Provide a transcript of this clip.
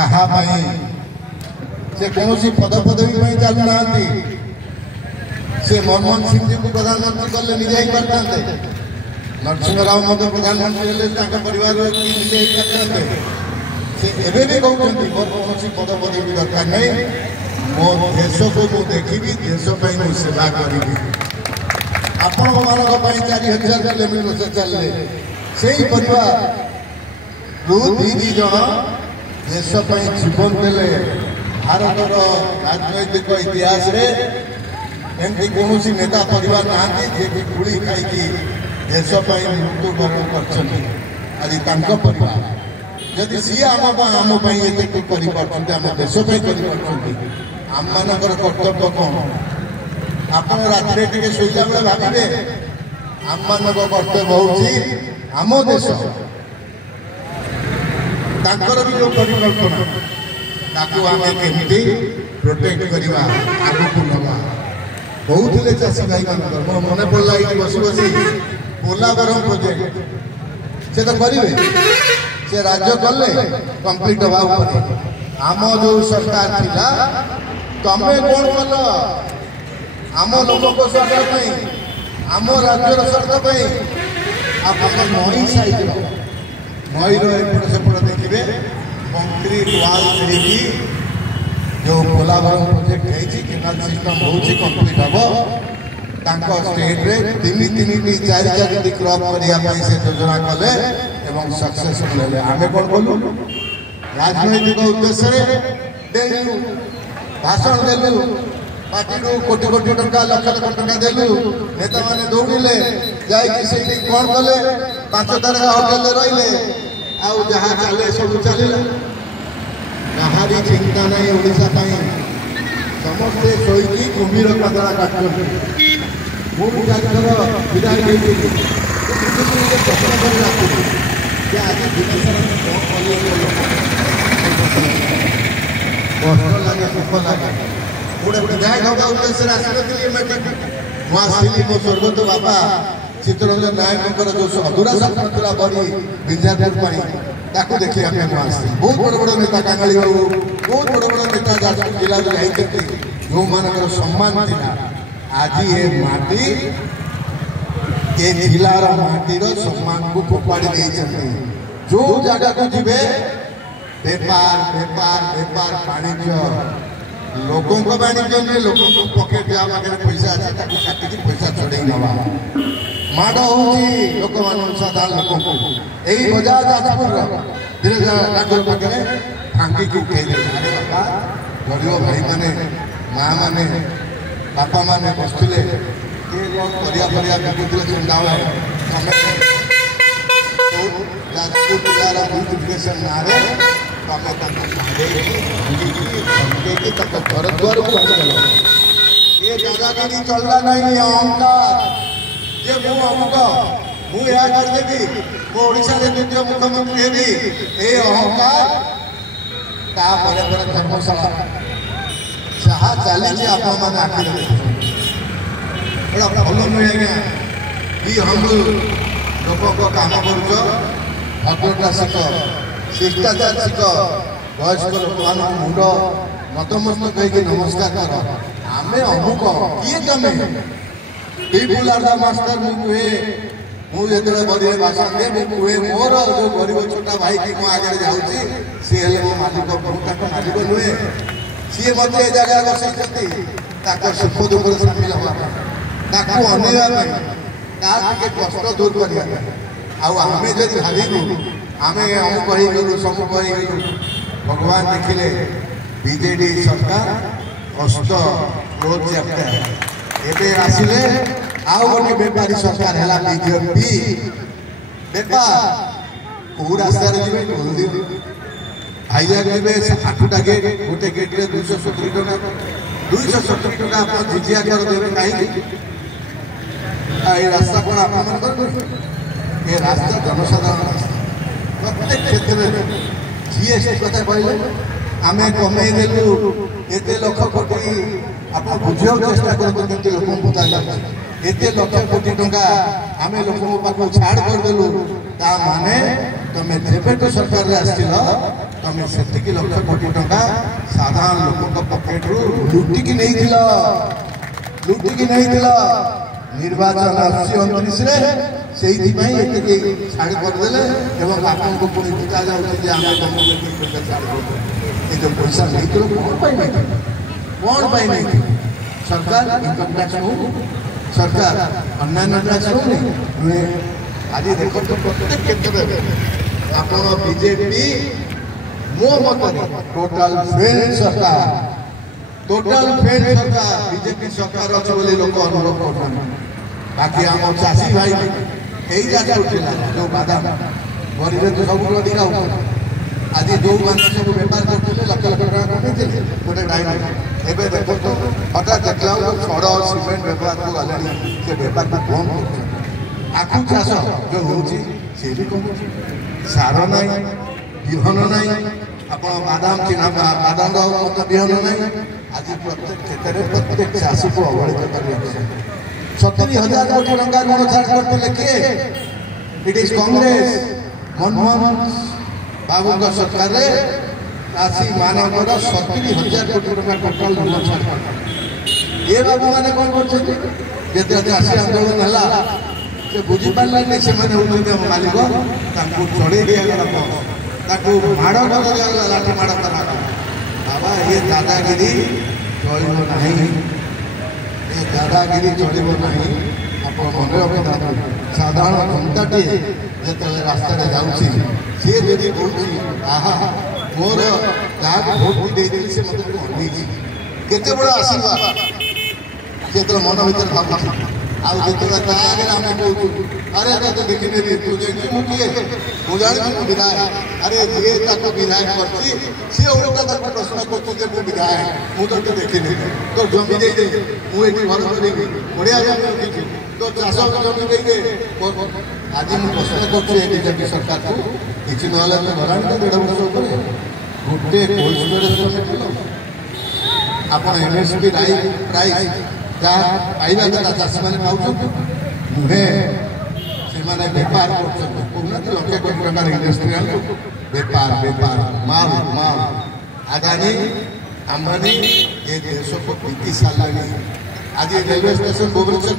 से कौन पद पदवी चलुना से मनमोहन सिंह जी को प्रधानमंत्री कले निजे ही पारते नरसिंह राव प्रधानमंत्री परिवार निजे पारते से एवं भी कहते मोर कौन पद पदवी दरकार नहीं मो देश को मुझे देखी देशपाई मुझे सेवा करी आपण मान 4000 किलोमीटर से चलने से ही परिवार दी जन देशपाई जीवन देले भारतर राजनैतिक इतिहास रे एमती कौन नेता परिवार ना जे गुड़ी खाई देशपाई मृत्युवरण कर आज परिवार जदि सी आम कर देशपाई आम मानकर कर्तव्य कौन आप राति टे शोला बेले भावे आम मान कर्तव्य हूँ आम देश तांकर भी जो परिकल्पना ताकू आम केमी प्रोटेक्ट करवा आगू नवा बहुत चाषी भाई मान मन पड़ा ये बस बस पोलावरम प्रोजेक्ट से तो करेंगे से राज्य कले कंप्लीट हवा आम जो सरकार थिला तमें कौन कल आम लोक स्वार्थ आम राज्यर स्वार्थ आप नई साइड नईर एपट सेपट देखिए कंक्रीट वाल देखी जो पोलावरम प्रोजेक्ट है केनाल सिस्टम होची कंप्लीट हम स्टेट रे तीन चार क्रॉप करने से योजना कले एवं सक्सेसफुल आम कौन कलु राजनैतिक उद्देश्य भाषण देलु पार्टी कोटी कोटी टंका लक्ष लक्ष टंका देलु नेता मैंने दौड़े जाइए कौन कले 5 तारा होटेल रही आउ जहाँ चले सब चलला कहारी चिंता नहीं ओडिशा समस्ते शोकी कुम्भीर कदड़ा काटुँ मुझे विदाय प्रश्न कर आज कष्ट लगे सुख लगे गोटे विधायक हवा उद्देश्य आसनी मो स्वर्गत बापा चित्तरंजन नायक जो अधूरा सपन था बड़ी विंजापुर पाई देखिए बहुत बड़ बड़ नेता कांगाली बाबू बहुत बड़ बड़ नेता जाजपुर जिला जाते जो मान सम्मान था आज ये माटी ये जिलार माटीर सम्मान को फोपाड़ी जो जगह को जी बेपार बेपार बेपार वाणिज्य लोकों को वाणिज्य नहीं लोकों को पकेट जहाँ पैसा अच्छे काटिक पैसा चढ़े नवा माड़ हो लोक मान साधारण लोक यही बजार जाजपुर धीरे पाखे फांकी को उठे अरे बापा गरीब भाई माने माँ माने बापा माने बसुले परिया बिकुले चिंता जाजपुर जिलार ब्यूटिफिकेशन ना घर द्वार को ये दादागिरी चलना नहीं अहंकार ये मु अमुक मुझे करदेवी मो ओडिशा द्वितीय मुख्यमंत्री हेबी ये अहंकार धर्मशाला जहाँ चली आपण आखि भल नुहे आज्ञा कि हम लोक काम कर भद्रता शिख शिष्टाचार शिख वयस्क लोक मान मुंड नतमस्तक कहीं नमस्कार कर आम अमुक किए तमें पीपुल आर द मास्टर मुझे मुझे बड़े भाषण दे मुझे मोर जो गरीब छोटा भाई की मो आगे जाऊँगी सी मो मालिक मालिक नुहे सी मत जगह बसई सुख दुख सामिल हवा अनेवा कष्ट दूर करने आम जब भाविलु आम अमुक हो समूक हो भगवान देखिले बीजेडी सरकार कष्ट क्लोज चैप्टर एवं आसिले आउ गोटे बेपारी सरकार है बीजेपी बेपार कौ रास्ता हाईजा देवे 8टा गेट गोटे गेट रे 270 टका 270 टका आप झिझिया कर देवे कहीं रास्ता कौन आप ये रास्ता जनसाधारण रास्ता प्रत्येक क्षेत्र में जीएसटी कथा कहले आम कमे देलु एत लक्ष कोटी आप बुझे चेष्टा करते लोक एत लक्ष कोटी टंका आम लोक पाक छाड़ करदेलु ता माने तुम जेबेटू सरकार आसिल तमें से लक्ष कोटी टंका साधारण लोक पकेट्रु लुटिकी नहीं निर्वाचन आसी 29 से छाड़ करदे आपको पुणी बुझा जाऊँगी आम जो पैसा नहीं कौन नहीं सरकार इनकम टैक्स हो सरकार अन्य टैक्स हो आज देख प्रत्येक क्षेत्र में आप बीजेपी मो मत टोटाल फेल सरकार बीजेपी सरकार अच्छे बोली लोक अनुरोध कर बाकी आम चाषी भाई कई जाके उठला जो बादाम गरीब तो सब अधिका आज जो मैंने सब बेपार करते लक्ष लक्ष टका गोटे टाइम एवं देख तो हठात देखला छड़ सीमेंट बेपार को गले से बेपार को बंद कर आखु चाष जो हो कम सार ना विहन ना आप बादाम चिन्ह बादाम विहन ना आज प्रत्येक क्षेत्र में प्रत्येक चाषी को अवहेलित कर 70,000 कोटी टंका कौन चार्ज करते किए इट इज कांग्रेस मनमोहन बाबू का सरकार चाषी मानव 70,000 कोटी टंका टोटाल ऋण छाड़ कर ये बाबू मैंने कौन करते चाषी आंदोलन है से बुझी पारे से मालिक चढ़े दिगला माड़ कर लाठी माड़ कर बाबा ये दादागिरी चलो ना ये दादागिरी चलो ना आप मन रखी साधारण जनताटी जो रास्ता जाऊँगी सी जब कौन आहा मोर क्या भोट देती से मतलब अनेक केते बड़ा आशीर्वाद से मन भर भाव आगे कहूँ अरे तो देखने तू किए मुझे विधायक अरे जी विधायक कर उल्टा प्रश्न कर विधायक मुझे देखनी तो जमी दे मुझे घर करी बढ़िया जमी रखी तो चाष जमी दे आज मुझे प्रश्न कर सरकार को किसी ना गला 1.5 वर्ष गोटे कोल्ड स्टोरेज आप एमएसपी प्राइस जहाँ पाइबा द्वारा चाषी मैंने पाँच नुहे से बेपार कर लक्ष कोटी टकर इंडस्ट्रियल बेपार माल आदानी अंबानी ये देश को बीती सारे आज रेलवे स्टेशन भुवनेश्वर